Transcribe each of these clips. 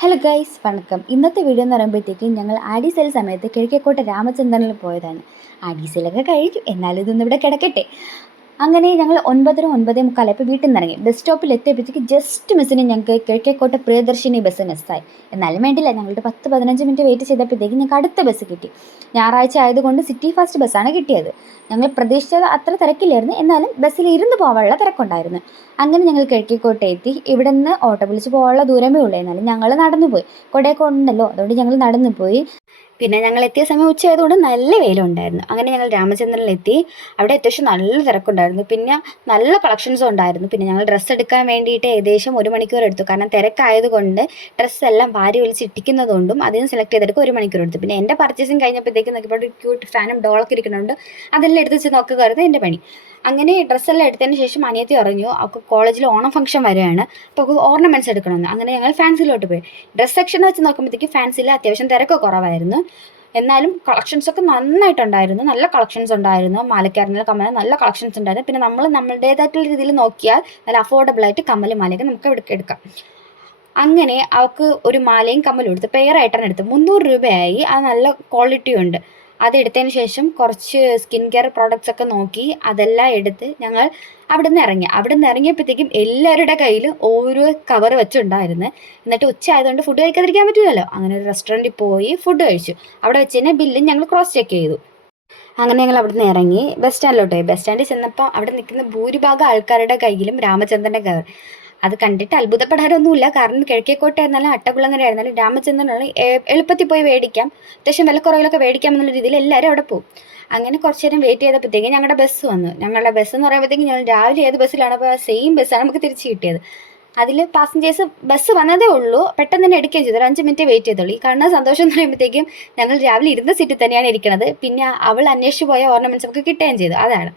Hello guys വണക്കം. ഇന്നത്തെ video എന്ന് പറയുമ്പോഴത്തേക്കും ഞങ്ങൾ ആഡീസെൽ സമയത്ത് കിഴക്കേക്കോട്ട രാമചന്ദ്രനിൽ പോയതാണ്. ആഡീസെലൊക്കെ കഴിഞ്ഞു, എന്നാലും ഇതൊന്നും ഇവിടെ കിടക്കട്ടെ. അങ്ങനെ ഞങ്ങൾ 9:45 ഇപ്പോൾ വീട്ടിൽ നിന്ന് ഇറങ്ങി. ബസ് സ്റ്റോപ്പിൽ എത്തിയപ്പോഴത്തേക്ക് ജസ്റ്റ് മിസ്സിന് ഞങ്ങൾക്ക് കിഴക്കേക്കോട്ട പ്രിയദർശിനി ബസ് മിസ്സായി. എന്നാലും വേണ്ടില്ല, ഞങ്ങളുടെ 10-15 മിനിറ്റ് വെയിറ്റ് ചെയ്തപ്പോഴത്തേക്കും ഞങ്ങൾക്ക് അടുത്ത ബസ് കിട്ടി. ഞായറാഴ്ച ആയതുകൊണ്ട് സിറ്റി ഫാസ്റ്റ് ബസ്സാണ് കിട്ടിയത്. ഞങ്ങൾ പ്രതീക്ഷിച്ചത് അത്ര തിരക്കില്ലായിരുന്നു, എന്നാലും ബസ്സിൽ ഇരുന്ന് പോകാനുള്ള തിരക്കുണ്ടായിരുന്നു. അങ്ങനെ ഞങ്ങൾ കിഴക്കേക്കോട്ട എത്തി. ഇവിടെ നിന്ന് ഓട്ടോ വിളിച്ച് പോകാനുള്ള ദൂരമേ ഉള്ളൂ, എന്നാലും ഞങ്ങൾ നടന്നു പോയി. കൊടയൊക്കെ ഉണ്ടല്ലോ, അതുകൊണ്ട് ഞങ്ങൾ നടന്നു പോയി. പിന്നെ ഞങ്ങൾ എത്തിയ സമയം ഉച്ചയായതുകൊണ്ട് നല്ല വെയിലുണ്ടായിരുന്നു. അങ്ങനെ ഞങ്ങൾ രാമചന്ദ്രനിലെത്തി. അവിടെ അത്യാവശ്യം നല്ല തിരക്കുണ്ടായിരുന്നു, പിന്നെ നല്ല കളക്ഷൻസും ഉണ്ടായിരുന്നു. പിന്നെ ഞങ്ങൾ ഡ്രസ്സ് എടുക്കാൻ വേണ്ടിയിട്ട് ഏകദേശം 1 മണിക്കൂർ എടുത്തു. കാരണം തിരക്കായതുകൊണ്ട് ഡ്രസ്സെല്ലാം വാരി വലിച്ച് ഇട്ടിക്കുന്നതുകൊണ്ടും അതിന് സെലക്ട് ചെയ്തെടുക്കുക 1 മണിക്കൂർ എടുത്തു. പിന്നെ എൻ്റെ പർച്ചേസിങ് കഴിഞ്ഞപ്പോഴത്തേക്കും നോക്കിയപ്പോൾ ഒരു ക്യൂട്ട് ഫാനും ഡോളൊക്കെ ഇരിക്കുന്നുണ്ട്. അതെല്ലാം എടുത്ത് വെച്ച് നോക്കുകയായിരുന്നു എൻ്റെ പണി. അങ്ങനെ ഡ്രസ്സെല്ലാം എടുത്തതിന് ശേഷം അനിയത്തി പറഞ്ഞു അവൾക്ക് കോളേജിൽ ഓണം ഫംഗ്ഷൻ വരികയാണ്, അപ്പോൾ അവൾക്ക് ഓർണമെൻറ്റ്സ് എടുക്കണമെന്ന്. അങ്ങനെ ഞങ്ങൾ ഫാൻസിലോട്ട് പോയി. ഡ്രസ്സ് സെക്ഷൻ വെച്ച് നോക്കുമ്പോഴത്തേക്ക് ഫാൻസിൽ അത്യാവശ്യം തിരക്ക് കുറവായിരുന്നു. എന്നാലും കളക്ഷൻസൊക്കെ നന്നായിട്ടുണ്ടായിരുന്നു. നല്ല കളക്ഷൻസ് ഉണ്ടായിരുന്നു. മാലയ്ക്കായിരുന്നാലും കമ്മൽ നല്ല കളക്ഷൻസ് ഉണ്ടായിരുന്നു. പിന്നെ നമ്മൾ നമ്മുടേതായിട്ടുള്ള രീതിയിൽ നോക്കിയാൽ നല്ല അഫോർഡബിളായിട്ട് കമ്മലും മാലയൊക്കെ നമുക്ക് എടുക്കാം. അങ്ങനെ അവൾക്ക് ഒരു മാലയും കമ്മലും എടുത്ത് പെയറായിട്ടാണ് എടുത്തത്. 300 രൂപയായി. അത് നല്ല ക്വാളിറ്റിയും ഉണ്ട്. അതെടുത്തതിന് ശേഷം കുറച്ച് സ്കിൻ കെയർ പ്രോഡക്റ്റ്സ് ഒക്കെ നോക്കി അതെല്ലാം എടുത്ത് ഞങ്ങൾ അവിടെ നിന്ന് ഇറങ്ങിയപ്പോഴത്തേക്കും എല്ലാവരുടെ കയ്യിലും ഓരോ കവർ വെച്ചുണ്ടായിരുന്നു. എന്നിട്ട് ഉച്ച ആയതുകൊണ്ട് ഫുഡ് കഴിക്കാതിരിക്കാൻ പറ്റില്ലല്ലോ. അങ്ങനെ ഒരു റെസ്റ്റോറൻറ്റിൽ പോയി ഫുഡ് കഴിച്ചു. അവിടെ വെച്ച് തന്നെ ബില്ലും ഞങ്ങൾ ക്രോസ് ചെക്ക് ചെയ്തു. അങ്ങനെ ഞങ്ങൾ അവിടെ നിന്ന് ഇറങ്ങി ബസ് സ്റ്റാൻഡിലോട്ട് പോയി. ബസ് സ്റ്റാൻഡിൽ ചെന്നപ്പോൾ അവിടെ നിൽക്കുന്ന ഭൂരിഭാഗം ആൾക്കാരുടെ കയ്യിലും രാമചന്ദ്രൻ്റെ കവർ. അത് കണ്ടിട്ട് അത്ഭുതപ്പെടാനൊന്നുമില്ല, കാരണം കിഴക്കേക്കോട്ട ആയിരുന്നാലും അട്ടക്കുളങ്ങര ആയിരുന്നാലും രാമചന്ദ്രനുള്ള എളുപ്പത്തിൽ പോയി മേടിക്കാം, അത്യാവശ്യം വിലക്കുറവിലൊക്കെ മേടിക്കാം എന്നുള്ള രീതിയിൽ എല്ലാവരും അവിടെ പോകും. അങ്ങനെ കുറച്ച് നേരം വെയിറ്റ് ചെയ്തപ്പോഴത്തേക്കും ഞങ്ങളുടെ ബസ് വന്നു. ഞങ്ങളുടെ ബസ് എന്ന് പറയുമ്പോഴത്തേക്കും ഞങ്ങൾ രാവിലെ ഏത് ബസ്സിലാണ്, അപ്പോൾ സെയിം ബസ്സാണ് നമുക്ക് തിരിച്ച് കിട്ടിയത്. അതിൽ പാസഞ്ചേഴ്സ് ബസ് വന്നതേ ഉള്ളൂ, പെട്ടെന്ന് തന്നെ എടുക്കുകയും ചെയ്തു. ഒരു 5 മിനിറ്റ് വെയിറ്റ് ചെയ്തോളൂ. ഈ കാണുന്ന സന്തോഷം എന്ന് പറയുമ്പോഴത്തേക്കും ഞങ്ങൾ രാവിലെ ഇരുന്ന സീറ്റിൽ തന്നെയാണ് ഇരിക്കുന്നത്. പിന്നെ അവൾ അന്വേഷിച്ച് പോയ ഓർണമെൻറ്റ്സ് നമുക്ക് കിട്ടുകയും ചെയ്തു. അതാണ്.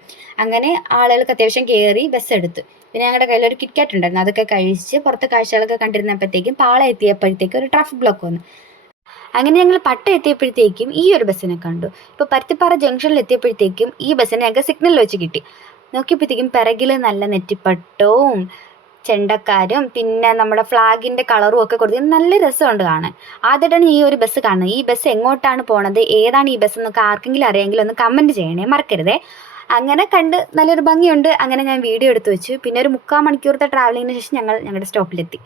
അങ്ങനെ ആളുകൾക്ക് അത്യാവശ്യം കയറി ബസ് എടുത്തു. പിന്നെ ഞങ്ങളുടെ കയ്യിൽ ഒരു കിറ്റ്കാറ്റ് ഉണ്ടായിരുന്നു, അതൊക്കെ കഴിച്ച് പുറത്തെ കാഴ്ചകളൊക്കെ കണ്ടിരുന്നപ്പോഴത്തേക്കും പാള എത്തിയപ്പോഴത്തേക്കും ഒരു ട്രാഫിക് ബ്ലോക്ക് വന്നു. അങ്ങനെ ഞങ്ങൾ പട്ട എത്തിയപ്പോഴത്തേക്കും ഈ ഒരു ബസ്സിനെ കണ്ടു. ഇപ്പോൾ പരുത്തിപ്പാറ ജംഗ്ഷനിൽ എത്തിയപ്പോഴത്തേക്കും ഈ ബസ്സിനെ ഞങ്ങൾക്ക് സിഗ്നലിൽ വെച്ച് കിട്ടി. നോക്കിയപ്പോഴത്തേക്കും പിറകിൽ നല്ല നെറ്റിപ്പട്ടവും ചെണ്ടക്കാരും പിന്നെ നമ്മുടെ ഫ്ലാഗിൻ്റെ കളറും ഒക്കെ കൊടുത്ത് നല്ല രസമുണ്ട് കാണാൻ. ആദ്യമായിട്ടാണ് ഈ ഒരു ബസ് കാണുന്നത്. ഈ ബസ് എങ്ങോട്ടാണ് പോണത്, ഏതാണ് ഈ ബസ് എന്നൊക്കെ ആർക്കെങ്കിലും അറിയാമെങ്കിൽ ഒന്ന് കമൻറ്റ് ചെയ്യണേ, മറക്കരുതേ. അങ്ങനെ കണ്ട് നല്ലൊരു ഭംഗിയുണ്ട്. അങ്ങനെ ഞാൻ വീഡിയോ എടുത്ത് വെച്ചു. പിന്നെ ഒരു 3/4 മണിക്കൂറത്തെ ട്രാവലിങ്ങിന് ശേഷം ഞങ്ങൾ ഞങ്ങളുടെ സ്റ്റോപ്പിലെത്തി.